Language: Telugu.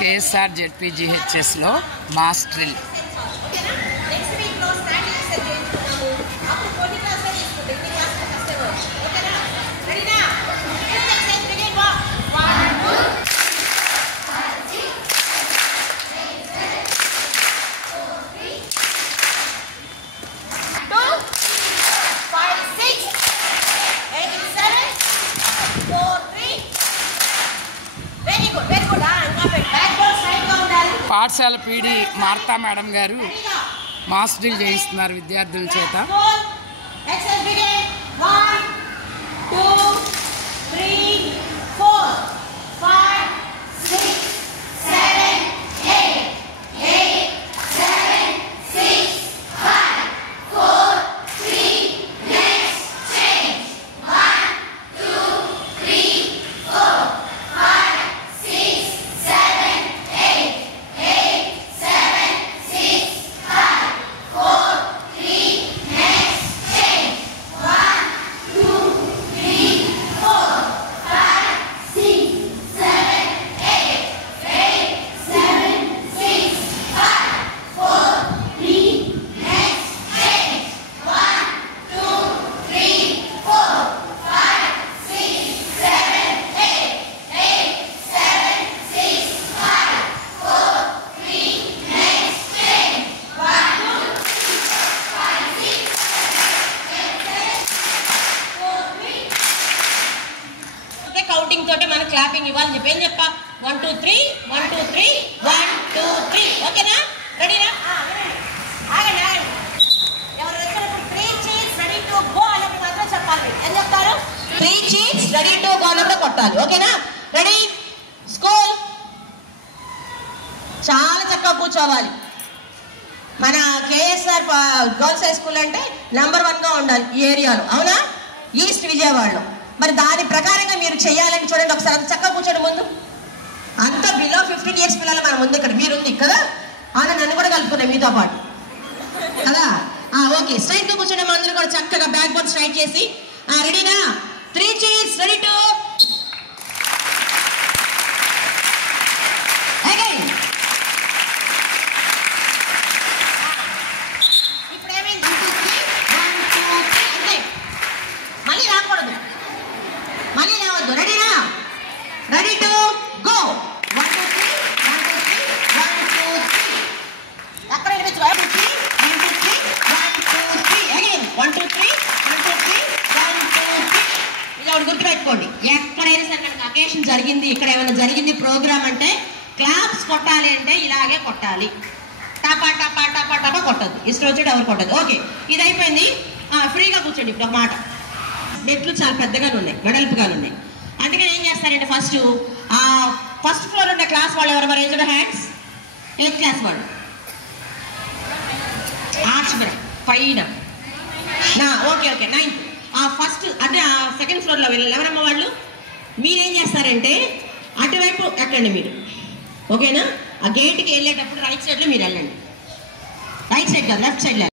కేఎస్ఆర్ జెడ్పీజీహెచ్ఎస్లో మాస్ డ్రిల్. పాఠశాల పీడి మార్తా మేడం గారు మాస్ డ్రిల్ చేయిస్తున్నారు విద్యార్థుల చేత. కౌంటింగ్ తోటే మనం క్లాపింగ్ ఇవ్వాలని చెప్పి ఏం చెప్పా 1 2 3 1 2 3 1 2 3 ఓకేనా? రెడీనా? ఆగండి ఆగండి. ఎవరు వచ్చినప్పుడు 3 చీర్స్ రెడీ టు గో అన్నప్పుడు మాత్రం చెప్పాలి. ఏం చెప్తారు? 3 చీర్స్ రెడీ టు గో అన్నప్పుడు కొట్టాలి. ఓకేనా? Ready school. చాలా చక్కగా కూర్చోవాలి. మన కేఎస్ఆర్ గర్ల్స్ హై స్కూల్ అంటే నంబర్ 1గా ఉండాలి ఈ ఏరియాలో, అవునా? ఈస్ట్ విజయవాడలో. మరి దాని ప్రకారంగా మీరు చేయాలని చూడండి. ఒకసారి అంత చక్కగా కూర్చోండి. ముందు అంత బిలో 15 ఇయర్స్ పిల్లలు మన ముందు ఇక్కడ మీరుంది కదా, అవునా? నన్ను కూడా కలుపుకున్నాయి మీతో పాటు కదా. ఓకే, స్ట్రైట్గా కూర్చోండి. మా అందరూ కూడా చక్కగా బ్యాక్ బోర్డ్ స్ట్రైట్ చేసి రెడీనా? 3 చీర్స్ రెడీ టు ఇప్పుడు ఏమైంది? 1 2 3 అంతే. మళ్ళీ రాకూడదు, మళ్ళీ రావద్దు. రెడీనా? Ready to go. 1 2 3 1 2 3 1 2 3. అక్కడ వినిపించు. 1 2 3 1 2 3 1 2 3 అగైన్ 1 2 3 1 2 3 1 2 3. ఇది ఒకటి గుర్తుపెట్టుకోండి. ఎక్కడైనా సరే మనకి అకేషన్ జరిగింది, ఇక్కడ ఏమైనా జరిగింది ప్రోగ్రామ్ అంటే క్లాప్స్ కొట్టాలి అంటే ఇలాగే కొట్టాలి. టపా టపా టపా టపా కొట్టదు, ఇష్టం వచ్చేది ఎవరు కొట్టదు. ఓకే, ఇది అయిపోయింది. ఫ్రీగా కూర్చోండి. ఇప్పుడు ఒక మాట, బెడ్లు చాలా పెద్దగా ఉన్నాయి, వెడల్పుగా ఉన్నాయి. అందుకని ఏం చేస్తారంటే ఫస్ట్ ఫ్లోర్ ఉన్న క్లాస్ వాళ్ళు ఎవరు మరి రేజ్ హ్యాండ్స్? 8th క్లాస్ వాళ్ళు. ఆర్ట్స్ పైన ఓకే ఓకే 9th. ఫస్ట్ అంటే సెకండ్ ఫ్లోర్లో వెళ్ళాలి. ఎవరమ్మ వాళ్ళు? మీరేం చేస్తారంటే అటువైపు ఎక్కండి మీరు, ఓకేనా? ఆ గేట్కి వెళ్ళేటప్పుడు రైట్ సైడ్లో మీరు వెళ్ళండి. రైట్ సైడ్ కాదు, లెఫ్ట్ సైడ్.